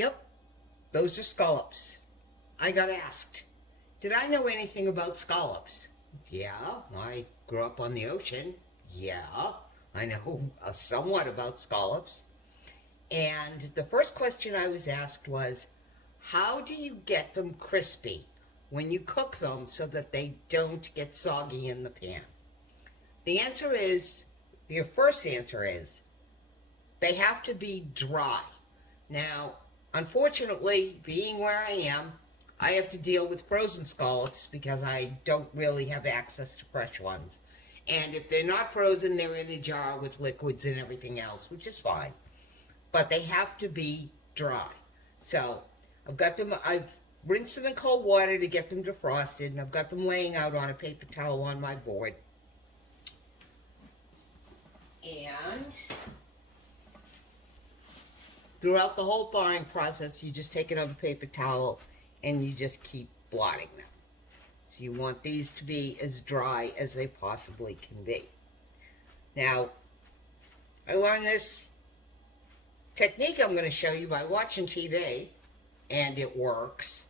Yep, those are scallops. I got asked, did I know anything about scallops? Yeah, I grew up on the ocean. Yeah, I know somewhat about scallops. And the first question I was asked was, how do you get them crispy when you cook them so that they don't get soggy in the pan? The answer is, your first answer is, they have to be dry. Now, unfortunately, being where I am, I have to deal with frozen scallops because I don't really have access to fresh ones. And if they're not frozen, they're in a jar with liquids and everything else, which is fine. But they have to be dry. So I've rinsed them in cold water to get them defrosted, and I've got them laying out on a paper towel on my board. And throughout the whole thawing process, you just take another paper towel and you just keep blotting them. So you want these to be as dry as they possibly can be. Now, I learned this technique I'm going to show you by watching TV, and it works.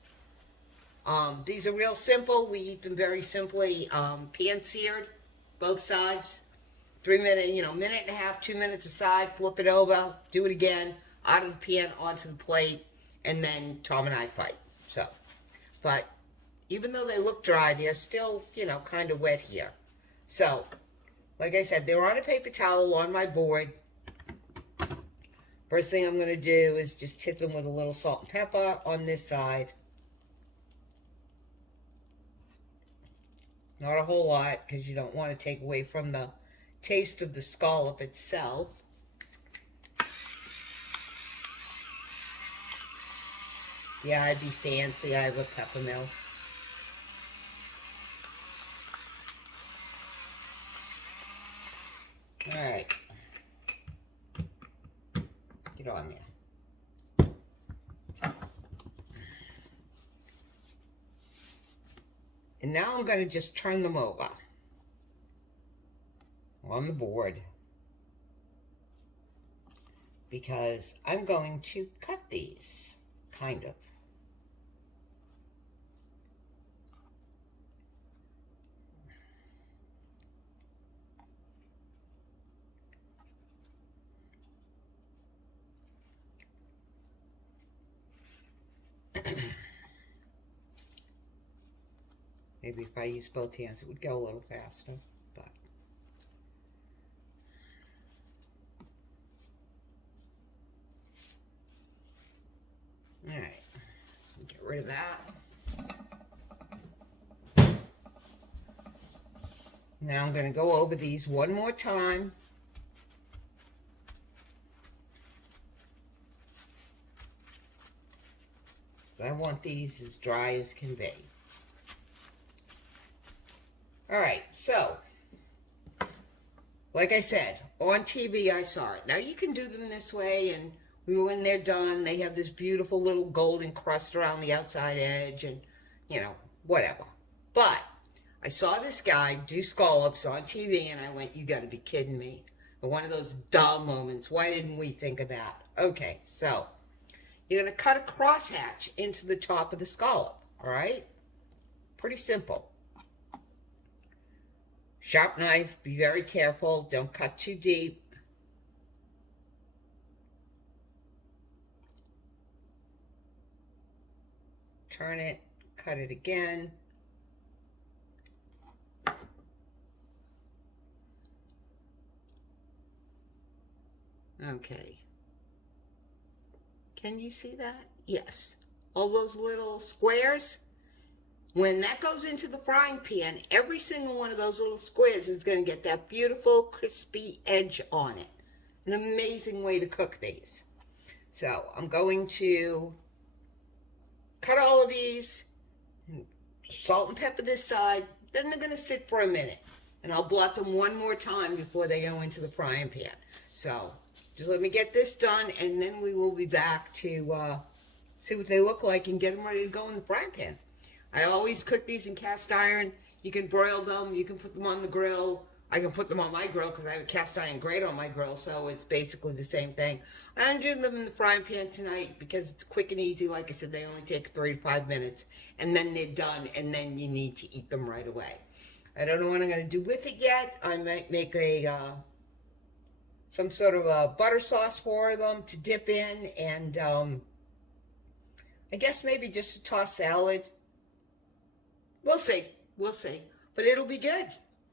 These are real simple. We eat them very simply. Pan seared, both sides. 3 minute, minute and a half, 2 minutes aside, flip it over, do it again, out of the pan, onto the plate, and then Tom and I fight. So, but even though they look dry, they're still, kind of wet here. So, like I said, they're on a paper towel on my board. First thing I'm going to do is just hit them with a little salt and pepper on this side. Not a whole lot, because you don't want to take away from the taste of the scallop itself. Yeah, I'd be fancy. I have a pepper mill. Alright. Get on there. And now I'm going to just turn them over on the board, because I'm going to cut these, kind of. Maybe if I use both hands it would go a little faster, but alright, get rid of that. Now I'm going to go over these one more time. So I want these as dry as can be. Alright, so, like I said, on TV I saw it. Now you can do them this way, and when they're done, they have this beautiful little golden crust around the outside edge, and, whatever. But I saw this guy do scallops on TV, and I went, you gotta be kidding me. One of those duh moments. Why didn't we think of that? Okay, so, you're gonna cut a crosshatch into the top of the scallop, alright? Pretty simple. Sharp knife, be very careful, don't cut too deep. Turn it, cut it again. Okay. Can you see that? Yes. All those little squares? When that goes into the frying pan, every single one of those little squares is going to get that beautiful crispy edge on it. An amazing way to cook these. So I'm going to cut all of these, salt and pepper this side, then they're going to sit for a minute. And I'll blot them one more time before they go into the frying pan. So just let me get this done, and then we will be back to see what they look like and get them ready to go in the frying pan. I always cook these in cast iron. You can broil them, you can put them on the grill, I can put them on my grill because I have a cast iron grate on my grill, so it's basically the same thing. I'm doing them in the frying pan tonight because it's quick and easy. Like I said, they only take 3 to 5 minutes, and then they're done, and then you need to eat them right away. I don't know what I'm going to do with it yet. I might make a some sort of a butter sauce for them to dip in, and I guess maybe just a tossed salad. We'll see. We'll see. But it'll be good.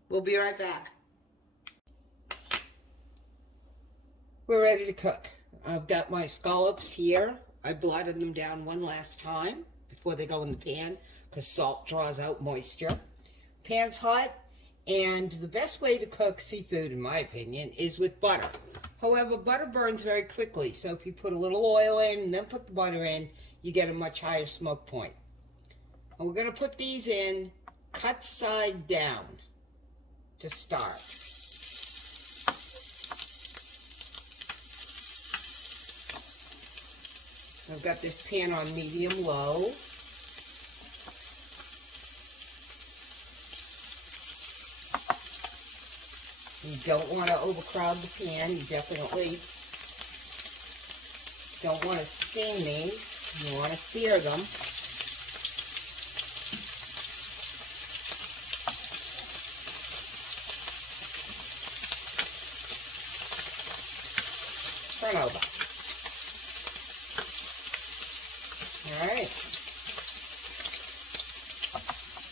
We'll be right back. We're ready to cook. I've got my scallops here. I blotted them down one last time before they go in the pan because salt draws out moisture. Pan's hot, and the best way to cook seafood, in my opinion, is with butter. However, butter burns very quickly, so if you put a little oil in and then put the butter in, you get a much higher smoke point. And we're going to put these in cut side down to start. I've got this pan on medium-low. You don't want to overcrowd the pan. You definitely don't want to steam these. You want to sear them. Turn over. Alright.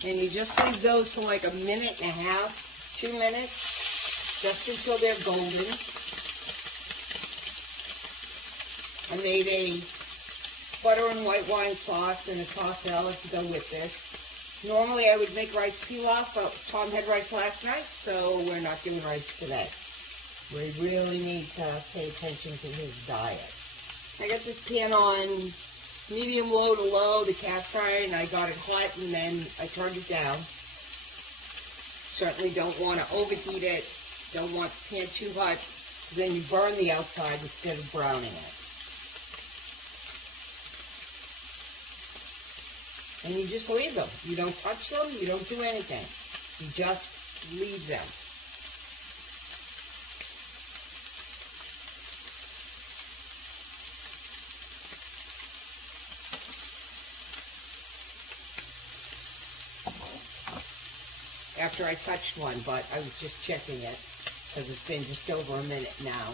And you just leave those for like a minute and a half, 2 minutes, just until they're golden. I made a butter and white wine sauce and a tossed salad to go with this. Normally I would make rice pilaf, but Tom had rice last night, so we're not doing rice today. We really need to pay attention to his diet. I got this pan on medium-low to low, the cast iron. I got it hot and then I turned it down. Certainly don't want to overheat it. Don't want the pan too hot, then you burn the outside instead of browning it. And you just leave them. You don't touch them. You don't do anything. You just leave them. After I touched one, but I was just checking it because it's been just over a minute now.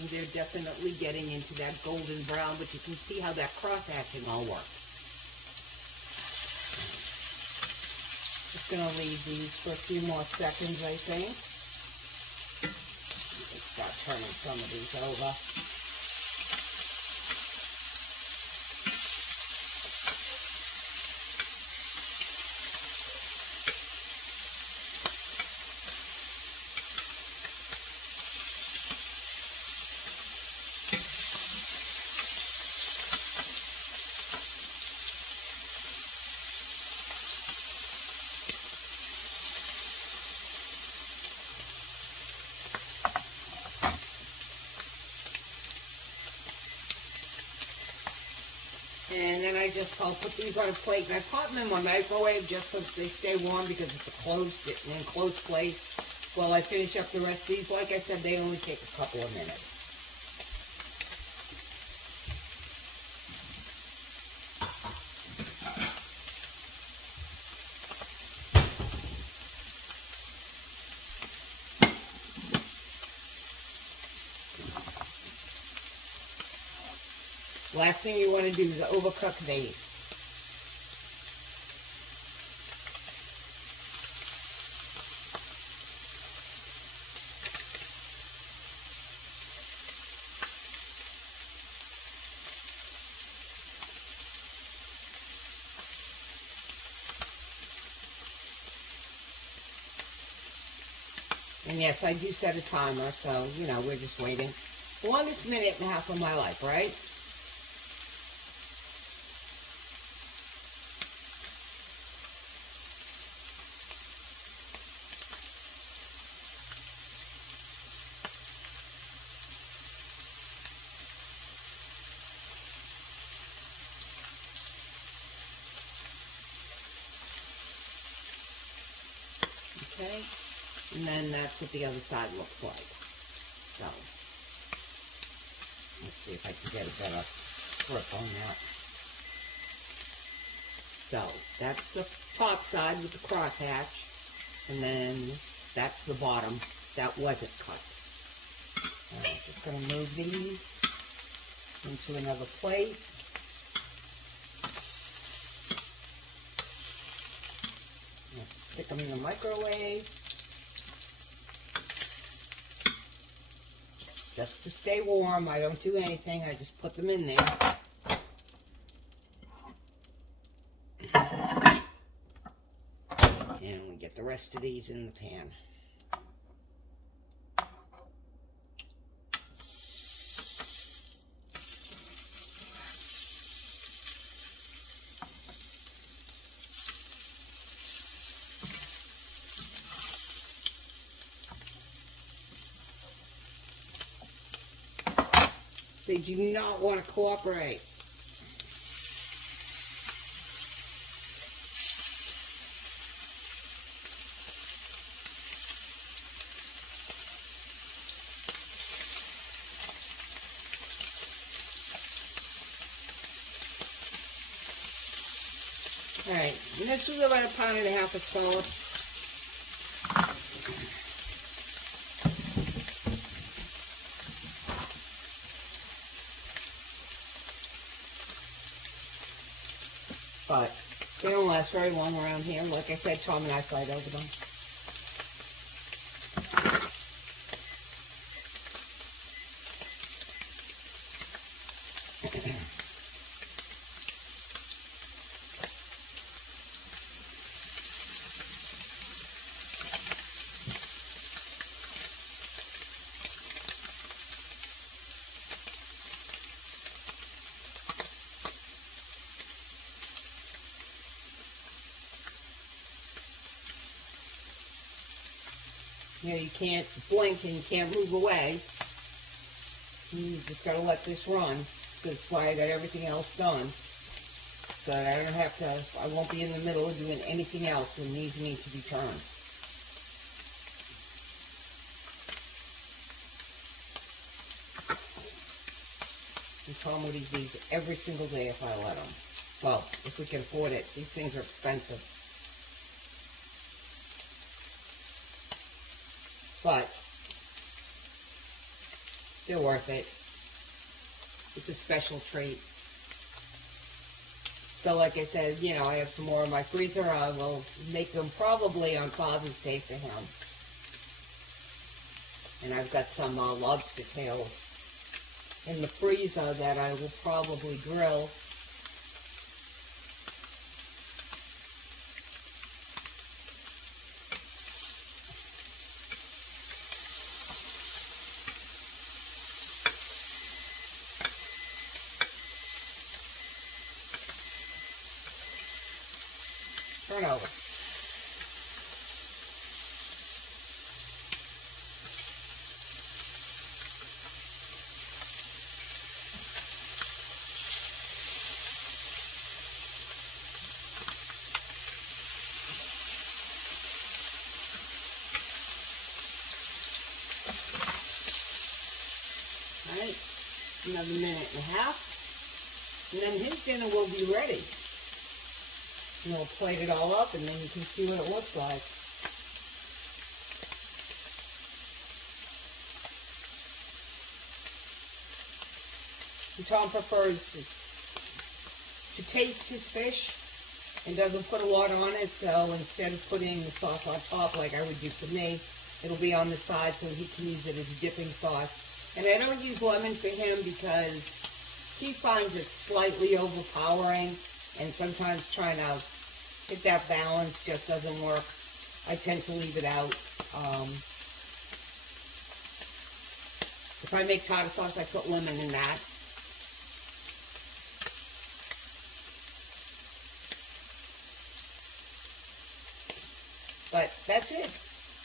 And they're definitely getting into that golden brown, but you can see how that cross-hatching all works. Just going to leave these for a few more seconds, I think. Start turning some of these over. And then I'll put these on a plate, and I pop them in my microwave just so they stay warm because it's an enclosed place while I finish up the rest of these. Like I said, they only take a couple of minutes. Last thing you want to do is overcook these. And yes, I do set a timer, so, you know, we're just waiting. longest minute and a half of my life, right? Okay, and then that's what the other side looks like. So, let's see if I can get a better grip on that. So, that's the top side with the crosshatch, and then that's the bottom that wasn't cut. I'm just going to move these into another plate. Stick them in the microwave just to stay warm. I don't do anything, I just put them in there. And we get the rest of these in the pan. They do not want to cooperate. Alright, this is about 1.5 pounds of scallops. But they don't last very long around here. Like I said, Tom and I fight over them. You know, you can't blink and you can't move away. You just gotta let this run. That's why I got everything else done. So that I don't have to, I won't be in the middle of doing anything else that needs me to be turned. And Tom would eat these every single day if I let him. Well, if we can afford it. These things are expensive. But they're worth it. It's a special treat. So like I said, you know, I have some more in my freezer. I will make them probably on Father's Day for him. And I've got some lobster tails in the freezer that I will probably grill. Turn over. Alright, another minute and a half. And then his dinner will be ready. And we'll plate it all up and then you can see what it looks like. And Tom prefers to taste his fish and doesn't put a lot on it, so instead of putting the sauce on top like I would do for me, it'll be on the side so he can use it as a dipping sauce. And I don't use lemon for him because he finds it slightly overpowering, and sometimes trying to hit that balance just doesn't work. I tend to leave it out. The If I make tartar sauce, I put lemon in that. But that's it.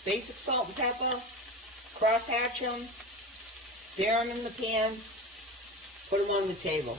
Basic salt and pepper. Cross-hatch them. Sear them in the pan. Put them on the table.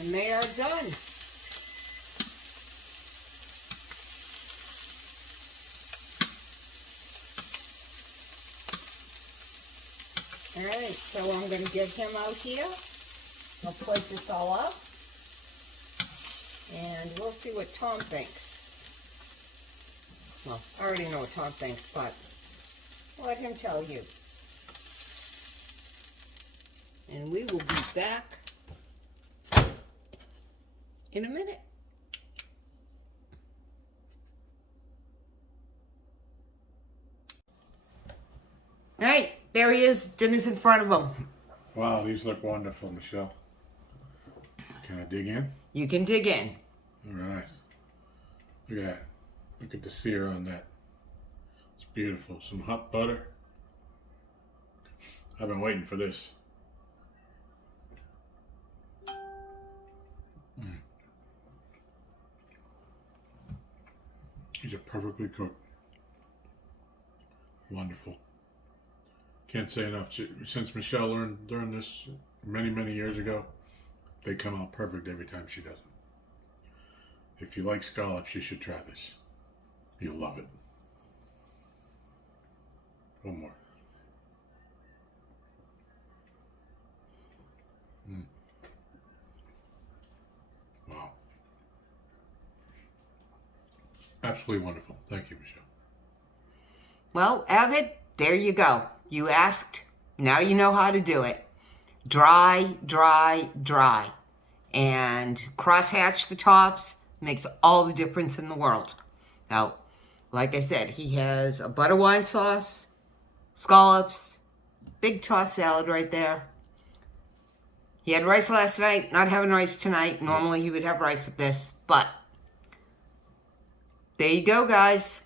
And they are done. Alright, so I'm going to get him out here. I'll plate this all up. And we'll see what Tom thinks. Well, I already know what Tom thinks, but I'll let him tell you. And we will be back in a minute. All right, there he is. Dinner's in front of him. Wow, these look wonderful, Michelle. Can I dig in? You can dig in. All right. Look at that. Look at the sear on that. It's beautiful. Some hot butter. I've been waiting for this. These are perfectly cooked. Wonderful. Can't say enough. Since Michelle learned this many, many years ago, they come out perfect every time she does them. If you like scallops, you should try this. You'll love it. One more. Wow. Absolutely wonderful. Thank you, Michelle. Well, Avid, there you go. You asked, now you know how to do it. Dry, dry, dry. And cross-hatch the tops makes all the difference in the world. Now, like I said, he has a butter wine sauce, scallops, big tossed salad right there. He had rice last night, not having rice tonight. Normally he would have rice with this, but there you go, guys.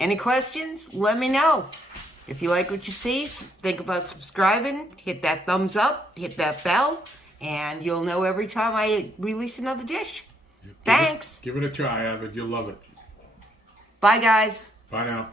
Any questions? Let me know. If you like what you see, think about subscribing, hit that thumbs up, hit that bell, and you'll know every time I release another dish. Yep. Thanks. Give it a try, Avid. You'll love it. Bye, guys. Bye now.